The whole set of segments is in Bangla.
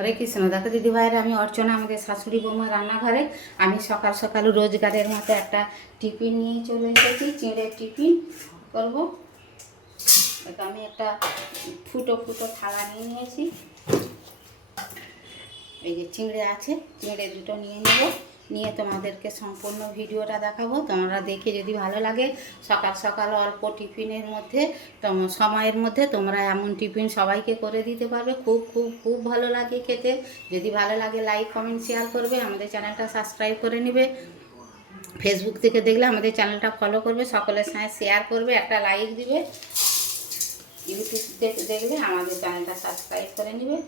হরে কৃষ্ণ। দেখো দিদি ভাইরা, আমি অর্চনা, আমাদের শাশুড়ি বৌমা রান্নাঘরে। আমি সকাল সকাল রোজগারের মতো একটা টিফিন নিয়ে চলে এসেছি, চিঁড়ের টিফিন করব। এটা আমি একটা ফুটো ফুটো থালা নিয়ে নিয়েছি। এই যে চিঁড়ে আছে, চিঁড়ে দুটো নিয়ে নেব, নিয়ে তোমাদেরকে সম্পূর্ণ ভিডিওটা দেখাবো। তোমরা দেখে যদি ভালো লাগে, সকাল সকাল অল্প টিফিনের মধ্যে সময়ের মধ্যে তোমরা এমন টিফিন সবাইকে করে দিতে পারবে। খুব খুব খুব ভালো লাগে খেতে। যদি ভালো লাগে লাইক কমেন্ট শেয়ার করবে, আমাদের চ্যানেলটা সাবস্ক্রাইব করে নেবে। ফেসবুক থেকে দেখলে আমাদের চ্যানেলটা ফলো করবে, সকলের সঙ্গে শেয়ার করবে, একটা লাইক দিবে। ইউটিউব দেখলে আমাদের চ্যানেলটা সাবস্ক্রাইব করে নেবে।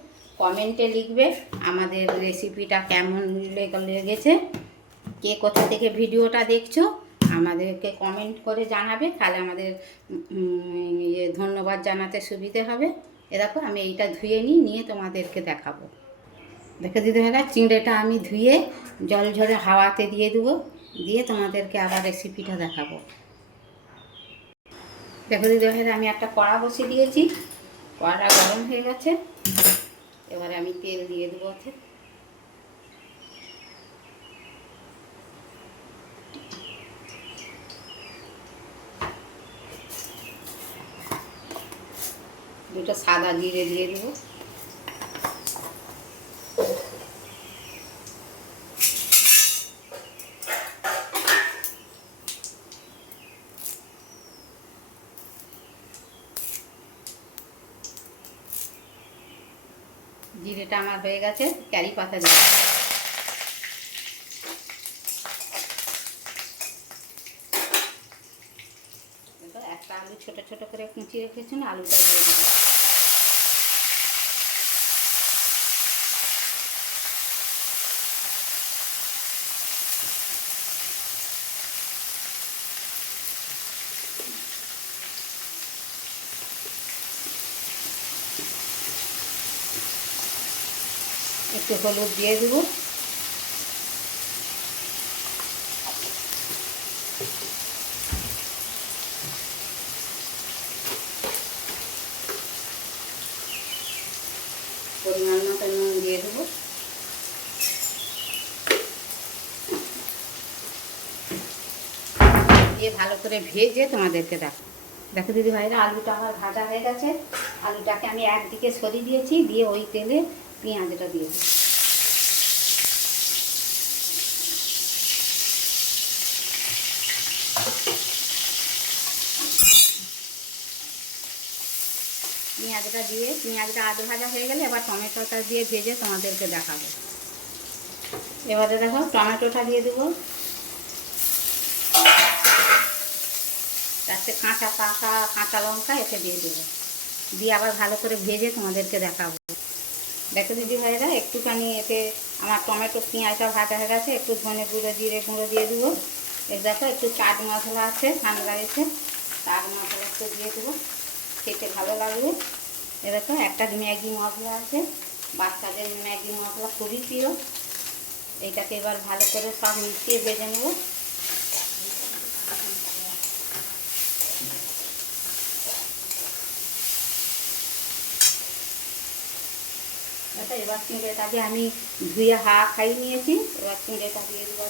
কমেন্টে লিখবে আমাদের রেসিপিটা কেমন লেগেছে, কে কোথা থেকে ভিডিওটা দেখছো আমাদেরকে কমেন্ট করে জানাবে, তাহলে আমাদের ধন্যবাদ জানাতে সুবিধে হবে। এ দেখো আমি এইটা ধুয়ে নিয়ে তোমাদেরকে দেখাবো। দেখে দিতে হবে, চিঁড়েটা আমি ধুয়ে জল ঝরে হাওয়াতে দিয়ে দেবো, দিয়ে তোমাদেরকে আবার রেসিপিটা দেখাবো। দেখো দিদি ভাইরা, আমি একটা কড়া বসিয়ে দিয়েছি, কড়াটা গরম হয়ে গেছে। এবারে আমি তেল দিয়ে দেবো। দুটো সাদা জিরে দিয়ে দেবো। জিরেটা আমার হয়ে গেছে, কারি পাতা দিয়ে একটা আলু ছোট ছোট করে কুচি রেখেছি, না আলুটা দিয়ে দেবো। একটু হলুদ দিয়ে দেবো। পরিমাণ মতো নুন দিয়ে দেবো। দিয়ে ভালো করে ভেজে তোমাদেরকে দেখো। দেখো দিদি ভাইরা, আলুটা আমার ভাজা হয়ে গেছে। আলুটাকে আমি একদিকে সরিয়ে দিয়েছি, দিয়ে ওই তেলে পেঁয়াজটা দিয়ে দিই। পেঁয়াজটা আধ ভাজা হয়ে গেলে এবার টমেটোটা দিয়ে ভেজে তোমাদেরকে দেখাবো। এবারে দেখো টমেটোটা দিয়ে দেবো, তাতে কাঁচা লঙ্কা এতে দিয়ে দেবো, দিয়ে আবার ভালো করে ভেজে তোমাদেরকে দেখাবো। দেখো দিদি ভাইরা, একটুখানি এতে আমার টমেটো পেঁয়াজটা ভাজা হয়ে গেছে। একটু ধনে গুঁড়ো জিরে গুঁড়ো দিয়ে দেবো। এর দেখো একটু চাট মশলা আছে ঠান্ডা এসে, চাট মশলা একটু দিয়ে দেবো, খেতে ভালো লাগবে। এ দেখো একটা ম্যাগি মশলা আছে, বাচ্চাদের ম্যাগি মশলা খুবই প্রিয়। এইটাকে এবার ভালো করে সব মিশিয়ে ভেজে নেব। এবার চিঁড়েটাকে আমি ধুয়ে খাইয়ে নিয়েছি, এবার চিঁড়েটা দিয়ে দেবো।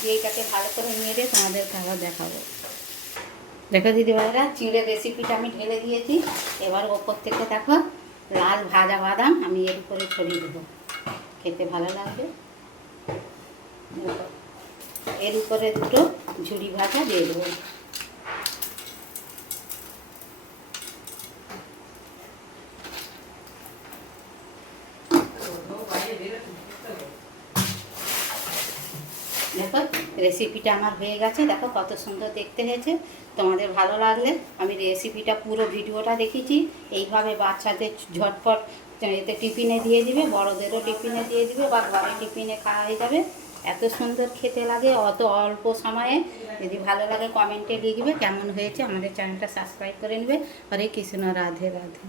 দিয়ে এটাকে ভালো করে নেড়ে তোমাদেরকে আবার দেখাবো। দেখো দিদি ভাইরা, চিঁড়ের রেসিপিটা আমি ঢেলে দিয়েছি। এবার ওপর থেকে দেখো লাল ভাজা বাদাম আমি এর উপরে ছড়িয়ে দেবো, খেতে ভালো লাগবে। এর উপরে দুটো ঝুড়ি ভাজা দিয়ে দেবো। দেখো রেসিপিটা আমার হয়ে গেছে, দেখো কত সুন্দর দেখতে হয়েছে। তোমাদের ভালো লাগলে, আমি রেসিপিটা পুরো ভিডিওটা দেখেছি, এইভাবে বাচ্চাদের ঝটপট এতে টিফিনে দিয়ে দিবে, বড়োদেরও টিফিনে দিয়ে দিবে, বা ঘরে টিফিনে খাওয়া হয়ে যাবে। এত সুন্দর খেতে লাগে অত অল্প সময়ে। যদি ভালো লাগে কমেন্টে লিখবে কেমন হয়েছে, আমাদের চ্যানেলটা সাবস্ক্রাইব করে নেবে। হরে কৃষ্ণ, রাধে রাধে।